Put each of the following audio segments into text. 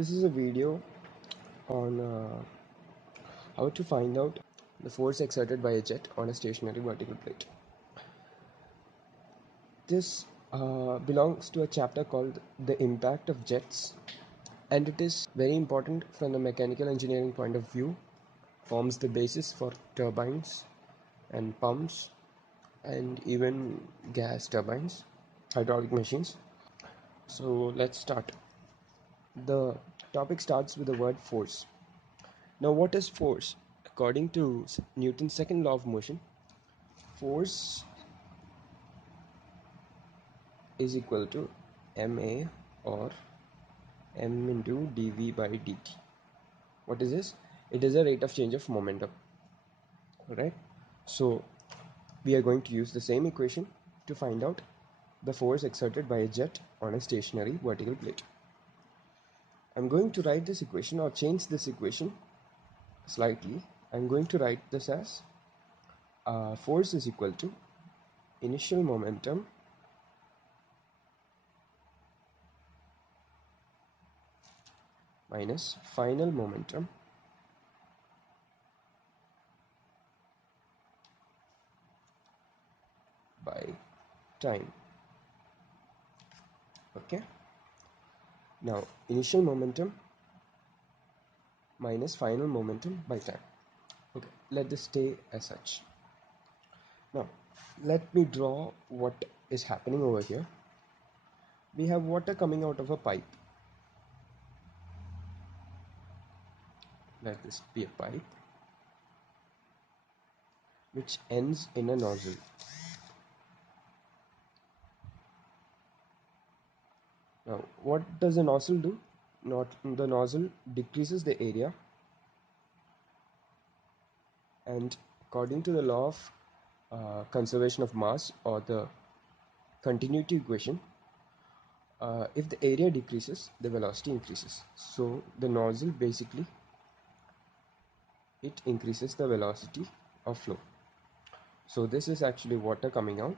This is a video on how to find out the force exerted by a jet on a stationary vertical plate. This belongs to a chapter called The Impact of Jets, and it is very important from the mechanical engineering point of view, forms the basis for turbines and pumps and even gas turbines, hydraulic machines. So let's start. The topic starts with the word force. Now, what is force? According to Newton's second law of motion, force is equal to ma or m into dv by dt. What is this? It is a rate of change of momentum. Alright, so we are going to use the same equation to find out the force exerted by a jet on a stationary vertical plate. I'm going to write this equation or change this equation slightly. I'm going to write this as force is equal to initial momentum minus final momentum by time. Okay, now initial momentum minus final momentum by time. Okay, let this stay as such. Now let me draw what is happening over here. We have water coming out of a pipe. Let this be a pipe which ends in a nozzle. Now what does a nozzle do? The nozzle decreases the area, and according to the law of conservation of mass or the continuity equation, if the area decreases, the velocity increases. So the nozzle basically, it increases the velocity of flow. So this is actually water coming out.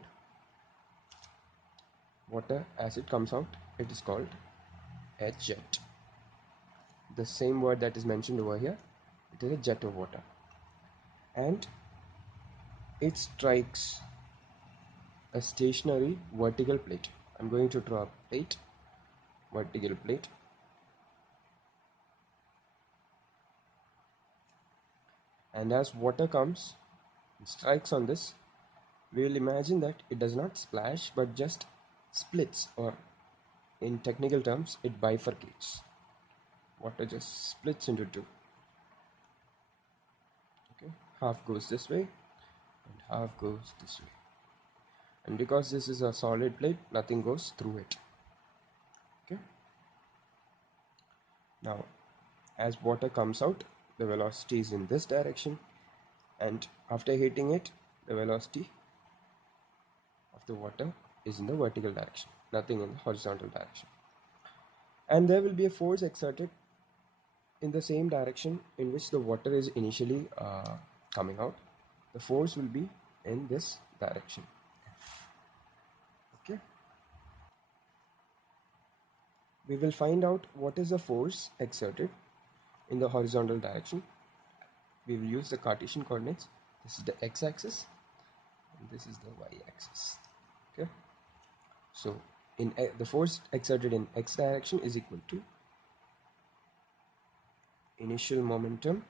Water, as it comes out, it is called a jet. The same word that is mentioned over here, it is a jet of water, and it strikes a stationary vertical plate. I'm going to draw a plate, vertical plate, and as water comes and strikes on this, we will imagine that it does not splash but just splits, or in technical terms it bifurcates. Water just splits into two. Okay, half goes this way and half goes this way, and because this is a solid plate, nothing goes through it. Okay, now as water comes out, the velocity is in this direction, and after hitting it, the velocity of the water is in the vertical direction, nothing in the horizontal direction. And there will be a force exerted in the same direction in which the water is initially coming out. The force will be in this direction. Okay, we will find out what is the force exerted in the horizontal direction. We will use the Cartesian coordinates. This is the x-axis and this is the y-axis. Okay, so the force exerted in x direction is equal to initial momentum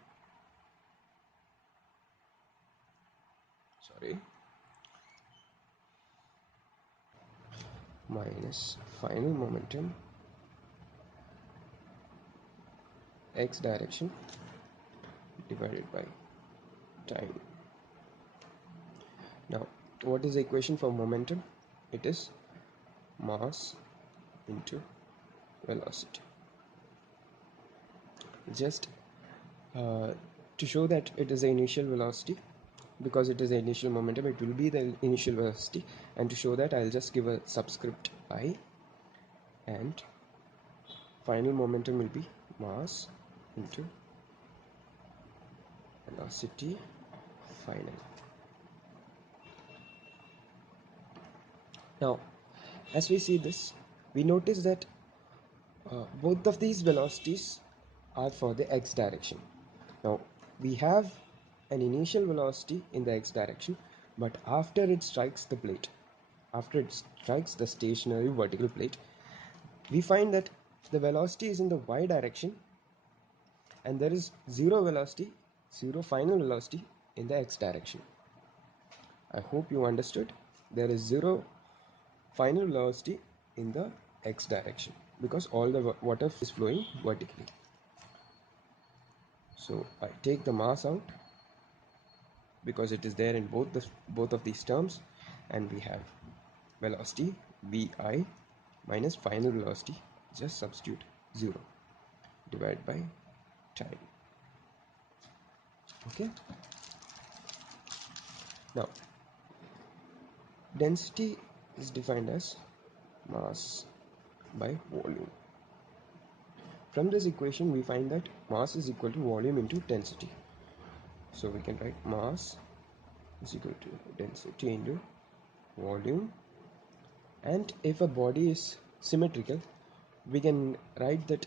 minus final momentum x direction divided by time. Now what is the equation for momentum? It is mass into velocity. Just to show that it is the initial velocity, because it is the initial momentum, it will be the initial velocity, and to show that I'll just give a subscript I, and final momentum will be mass into velocity final. Now as we see this, we notice that Both of these velocities are for the x direction. Now we have an initial velocity in the x direction, but after it strikes the plate, after it strikes the stationary vertical plate, we find that the velocity is in the y direction and there is zero velocity, zero final velocity in the x direction. I hope you understood. There is zero final velocity in the x direction because all the water is flowing vertically. So I take the mass out because it is there in both of these terms, and we have velocity vi minus final velocity, just substitute 0 divided by time. Okay, now density is defined as mass by volume. From this equation we find that mass is equal to volume into density, so we can write mass is equal to density into volume. And if a body is symmetrical, we can write that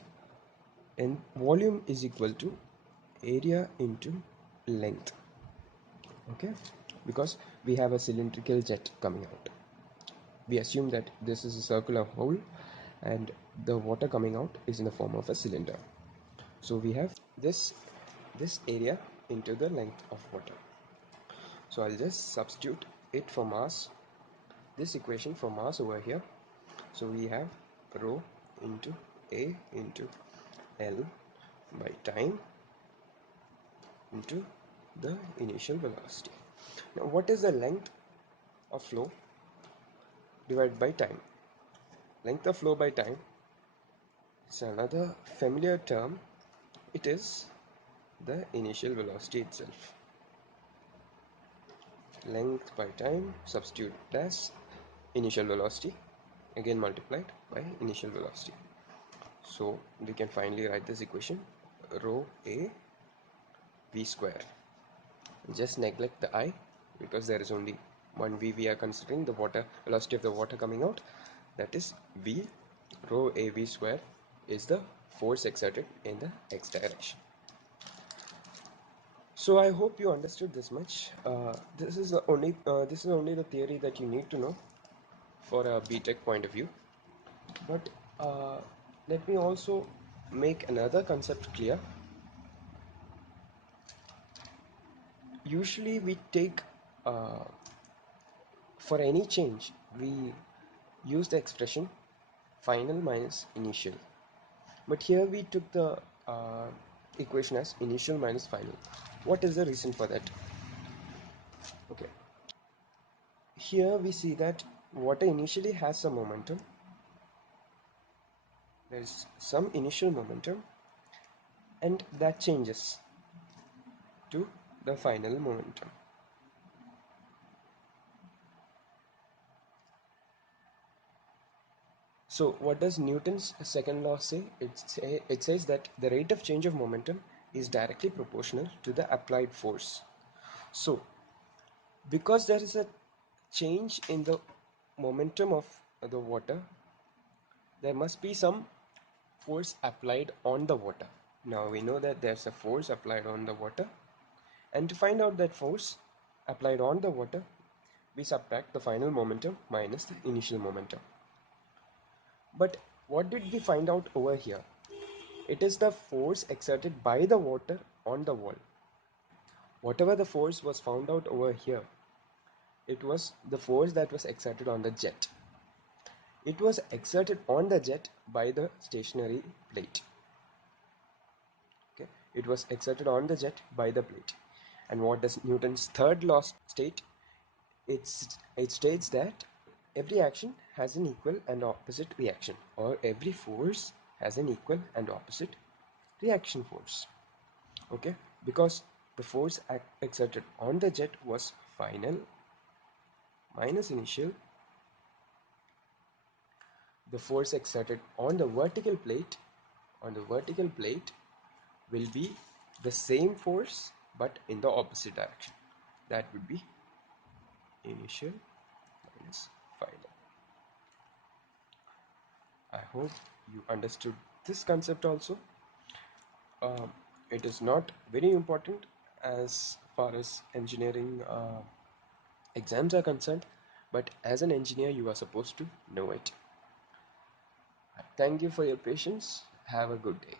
and volume is equal to area into length. Okay, because we have a cylindrical jet coming out. We assume that this is a circular hole and the water coming out is in the form of a cylinder. So we have this area into the length of water. So I'll just substitute it for mass, this equation for mass over here. So we have rho into A into L by time into the initial velocity. Now what is the length of flow divided by time? Length of flow by time is another familiar term. It is the initial velocity itself. Length by time, substitute as initial velocity, again multiplied by initial velocity. So we can finally write this equation, rho A v square. Just neglect the I because there is only one v. We are considering the water velocity of the water coming out, that is v. Rho A v square is the force exerted in the x direction. So I hope you understood this much. This is only the theory that you need to know for a BTech point of view. But let me also make another concept clear. Usually we take for any change we use the expression final minus initial, but here we took the equation as initial minus final. What is the reason for that? Okay, here we see that water initially has some momentum. There is some initial momentum and that changes to the final momentum. So what does Newton's second law say? It says that the rate of change of momentum is directly proportional to the applied force. So because there is a change in the momentum of the water, there must be some force applied on the water. Now we know that there's a force applied on the water, and to find out that force applied on the water, we subtract the final momentum minus the initial momentum. But what did we find out over here? It is the force exerted by the water on the wall. Whatever the force was found out over here, it was the force that was exerted on the jet. It was exerted on the jet by the stationary plate. Okay, it was exerted on the jet by the plate. And what does Newton's third law state? It states that every action has an equal and opposite reaction, or every force has an equal and opposite reaction force. Okay, because the force exerted on the jet was final minus initial. The force exerted on the vertical plate will be the same force but in the opposite direction. That would be initial minus final. I hope you understood this concept also. Um, it is not very important as far as engineering exams are concerned, but as an engineer, you are supposed to know it. Thank you for your patience. Have a good day.